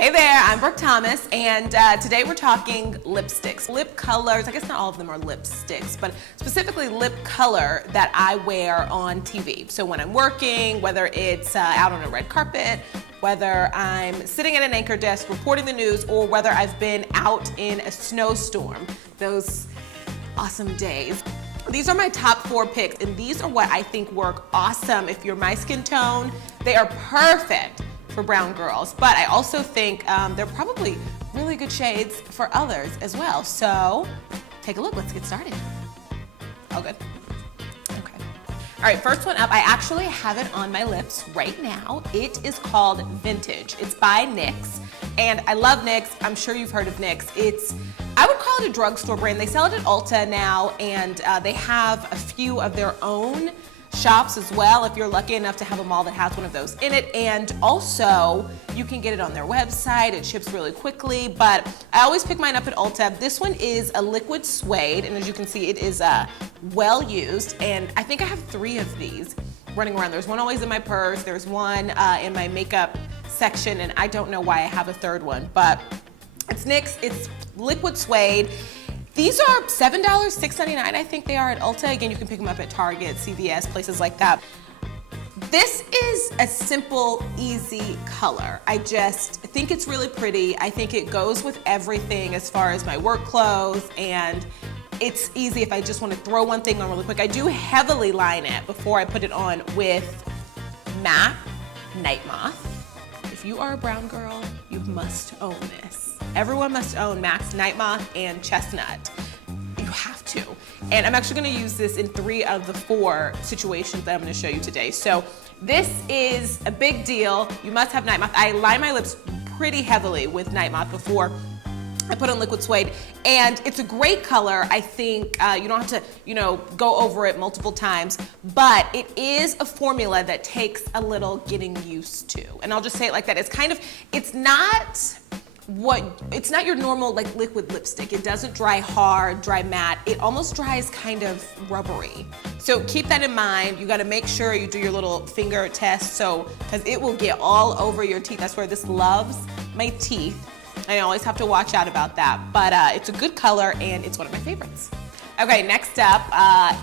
Hey there, I'm Brooke Thomas, and today we're talking lipsticks. Lip colors, I guess not all of them are lipsticks, but specifically lip color that I wear on TV. So when I'm working, whether it's out on a red carpet, whether I'm sitting at an anchor desk reporting the news, or whether I've been out in a snowstorm, those awesome days. These are my top 4 picks, and these are what I think work awesome if you're my skin tone. They are perfect for brown girls, but I also think they're probably really good shades for others as well. So take a look, let's get started. Oh, good. Okay. All right, first one up, I actually have it on my lips right now. It is called Vintage. It's by NYX, and I love NYX. I'm sure you've heard of NYX. I would call it a drugstore brand. They sell it at Ulta now, and they have a few of their own shops as well, if you're lucky enough to have a mall that has one of those in it. And also, you can get it on their website. It ships really quickly, but I always pick mine up at Ulta. This one is a liquid suede, and as you can see, it is well used, and I think I have 3 of these running around. There's one always in my purse, there's one in my makeup section, and I don't know why I have a 3rd one, but it's NYX, it's liquid suede. These are $7, $6.99, I think they are at Ulta. Again, you can pick them up at Target, CVS, places like that. This is a simple, easy color. I just think it's really pretty. I think it goes with everything as far as my work clothes, and it's easy if I just want to throw one thing on really quick. I do heavily line it before I put it on with MAC Nightmoth. If you are a brown girl, you must own this. Everyone must own MAC's Nightmoth and Chestnut. You have to. And I'm actually gonna use this in 3 of the 4 situations that I'm gonna show you today. So this is a big deal. You must have Nightmoth. I line my lips pretty heavily with Nightmoth before I put on liquid suede, and it's a great color. I think you don't have to, go over it multiple times, but it is a formula that takes a little getting used to. And I'll just say it like that. It's not your normal like liquid lipstick. It doesn't dry hard, dry matte. It almost dries kind of rubbery. So keep that in mind. You gotta make sure you do your little finger test, because it will get all over your teeth. That's where this loves my teeth. I always have to watch out about that, but it's a good color and it's one of my favorites. Okay, next up,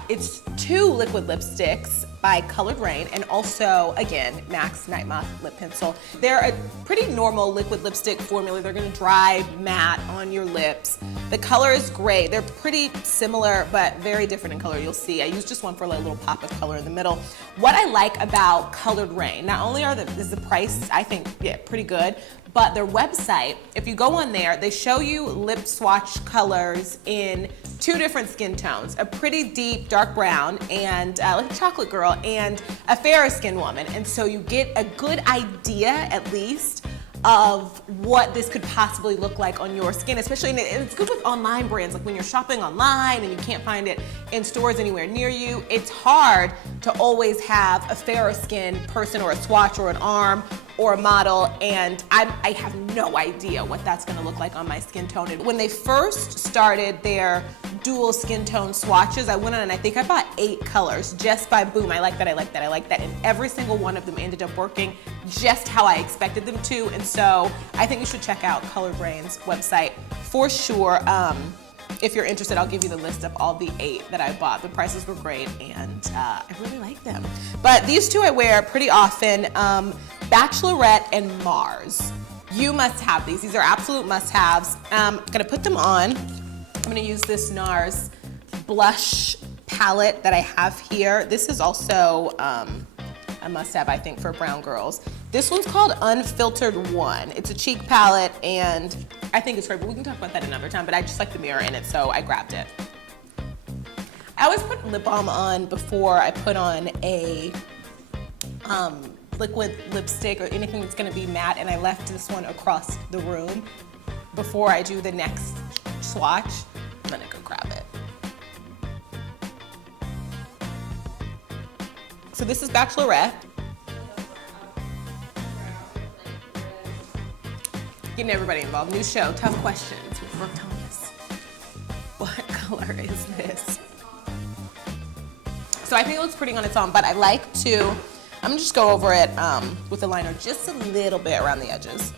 it's 2 liquid lipsticks by Raine, and also, again, MAC's Nightmoth Lip Pencil. They're a pretty normal liquid lipstick formula. They're gonna dry matte on your lips. The color is great. They're pretty similar, but very different in color, you'll see. I use just one for a little pop of color in the middle. What I like about Raine, not only is the price, I think, pretty good, but their website, if you go on there, they show you lip swatch colors in 2 different skin tones, a pretty deep dark brown and like a chocolate girl, and a fairer skin woman. And so you get a good idea, at least, of what this could possibly look like on your skin, especially, and it's good with online brands, like when you're shopping online and you can't find it in stores anywhere near you. It's hard to always have a fairer skin person or a swatch or an arm or a model, and I have no idea what that's gonna look like on my skin tone. And when they first started their dual skin tone swatches, I went on and I think I bought 8 colors just by boom. I like that, I like that, I like that. And every single one of them ended up working just how I expected them to. And so I think you should check out Raine's website for sure. If you're interested, I'll give you the list of all the 8 that I bought. The prices were great, and I really like them. But these 2 I wear pretty often, Bachelorette and Mars. You must have these. These are absolute must-haves. I'm gonna put them on. I'm gonna use this NARS blush palette that I have here. This is also a must-have, I think, for brown girls. This one's called Unfiltered 1. It's a cheek palette, and I think it's great, but we can talk about that another time, but I just like the mirror in it, so I grabbed it. I always put lip balm on before I put on a liquid lipstick or anything that's gonna be matte, and I left this one across the room before I do the next swatch. I'm gonna go grab it. So this is Bachelorette. Getting everybody involved. New show, Tough Questions with Brooke Thomas. What color is this? So I think it looks pretty on its own, but I like to, I'm gonna just go over it with a liner just a little bit around the edges.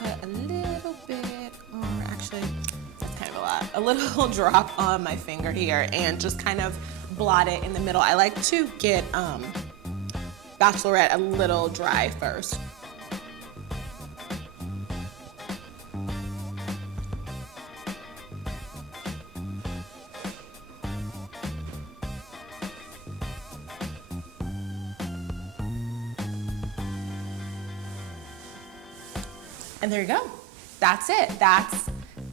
put a little bit, or actually, that's kind of a lot, a little drop on my finger here and just kind of blot it in the middle. I like to get Bachelorette a little dry first. And there you go. That's it. That's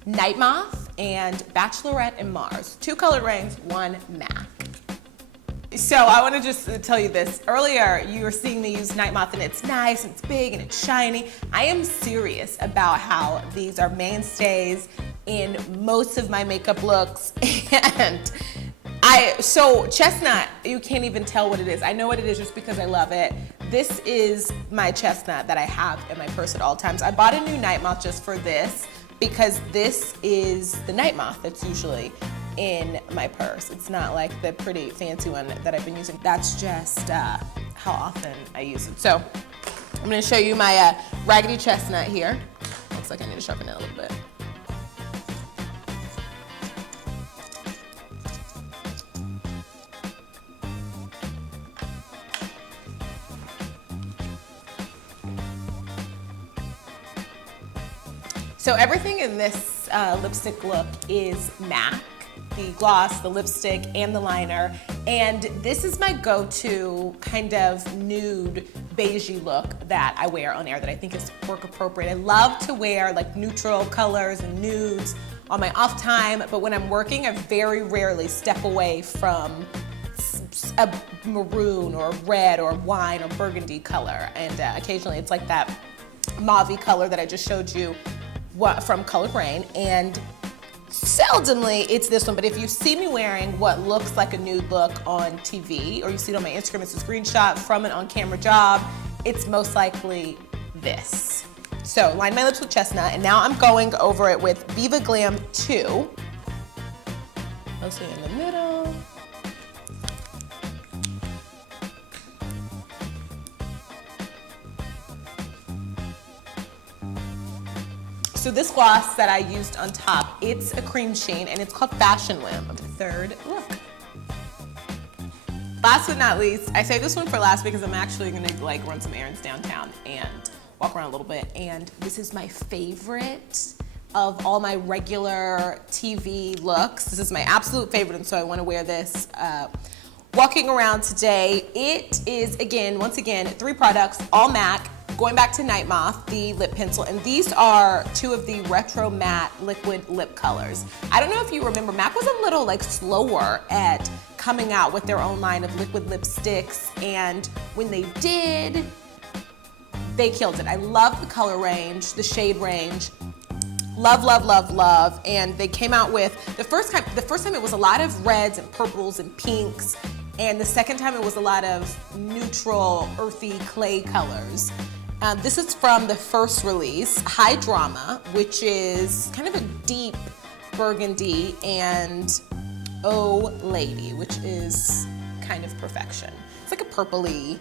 Nightmoth and Bachelorette in Mars. 2 colored rings, 1 MAC. So I want to just tell you this. Earlier, you were seeing me use Nightmoth, and it's nice, and it's big, and it's shiny. I am serious about how these are mainstays in most of my makeup looks. And so Chestnut, you can't even tell what it is. I know what it is just because I love it. This is my Chestnut that I have in my purse at all times. I bought a new Nightmoth just for this because this is the Nightmoth that's usually in my purse. It's not like the pretty fancy one that I've been using. That's just how often I use it. So I'm gonna show you my Raggedy Chestnut here. Looks like I need to sharpen it a little bit. So everything in this lipstick look is MAC, the gloss, the lipstick, and the liner. And this is my go-to kind of nude beigey look that I wear on air that I think is work appropriate. I love to wear like neutral colors and nudes on my off time, but when I'm working, I very rarely step away from a maroon or red or wine or burgundy color. And occasionally it's like that mauve-y color that I just showed you from Color Raine, and seldomly it's this one. But if you see me wearing what looks like a nude look on TV, or you see it on my Instagram, it's a screenshot from an on-camera job, it's most likely this. So line my lips with Chestnut, and now I'm going over it with Viva Glam 2, mostly in the middle. So this gloss that I used on top, it's a Cremesheen, and it's called Fashion Whim. Third look. Last but not least, I saved this one for last because I'm actually gonna like run some errands downtown and walk around a little bit. And this is my favorite of all my regular TV looks. This is my absolute favorite, and so I want to wear this walking around today. It is, once again, 3 products, all MAC. Going back to Nightmoth, the lip pencil, and these are 2 of the retro matte liquid lip colors. I don't know if you remember, MAC was a little like slower at coming out with their own line of liquid lipsticks, and when they did, they killed it. I love the color range, the shade range. Love, love, love, love. And they came out with, the first time it was a lot of reds and purples and pinks, and the second time it was a lot of neutral, earthy clay colors. This is from the first release, High Drama, which is kind of a deep burgundy, and Oh Lady, which is kind of perfection. It's like a purpley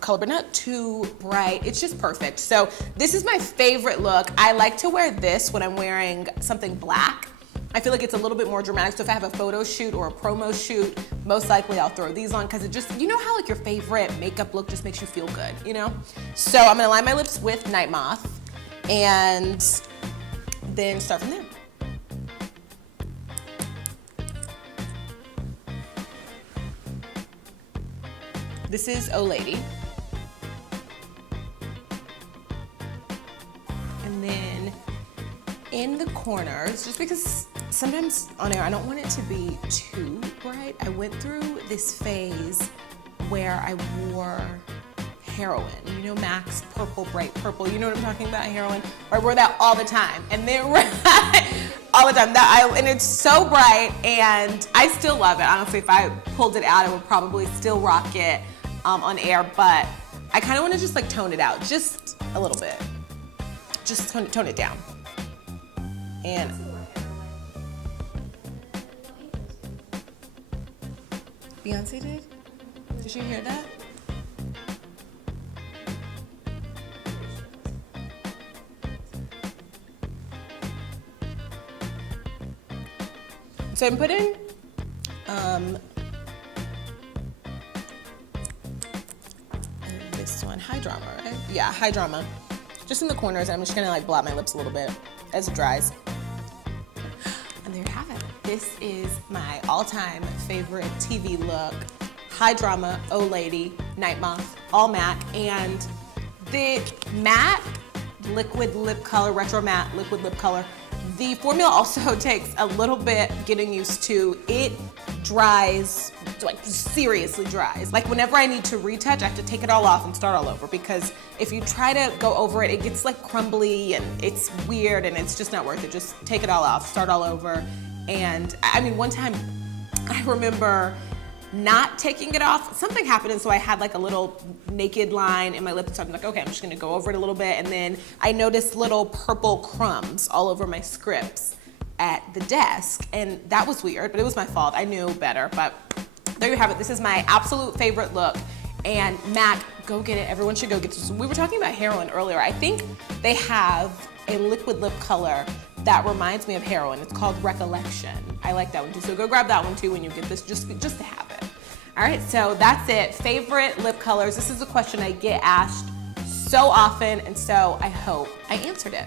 color, but not too bright. It's just perfect. So this is my favorite look. I like to wear this when I'm wearing something black. I feel like it's a little bit more dramatic. So if I have a photo shoot or a promo shoot, most likely I'll throw these on because it just, you know how like your favorite makeup look just makes you feel good, you know? So I'm gonna line my lips with Nightmoth and then start from there. This is Oh Lady. And then in the corners, just because sometimes on air I don't want it to be too bright, I went through this phase where I wore heroin. You know, MAC's purple, bright purple. You know what I'm talking about, heroin? Or I wore that all the time. And then all the time. And it's so bright, and I still love it. Honestly, if I pulled it out, I would probably still rock it on air, but I kind of want to just like tone it out just a little bit. Just tone it down. And Beyonce did? Did you hear that? So I'm putting this one, High Drama, right? Yeah, High Drama. Just in the corners, I'm just gonna like blot my lips a little bit as it dries. And there you have it. This is my all-time favorite TV look. High Drama, Oh Lady, Nightmoth, all matte. And the matte liquid lip color, retro matte liquid lip color, the formula also takes a little bit getting used to. It dries, like seriously dries. Like whenever I need to retouch, I have to take it all off and start all over, because if you try to go over it, it gets like crumbly and it's weird and it's just not worth it. Just take it all off, start all over. And I mean, one time I remember not taking it off, something happened, and so I had like a little naked line in my lip, so I'm like, okay, I'm just gonna go over it a little bit, and then I noticed little purple crumbs all over my scripts at the desk, and that was weird, but it was my fault. I knew better, but there you have it. This is my absolute favorite look, and MAC, go get it. Everyone should go get this. We were talking about heroin earlier. I think they have a liquid lip color that reminds me of heroin. It's called Recollection. I like that one too, so go grab that one too when you get this, just to have it. All right, so that's it. Favorite lip colors. This is a question I get asked so often, and so I hope I answered it.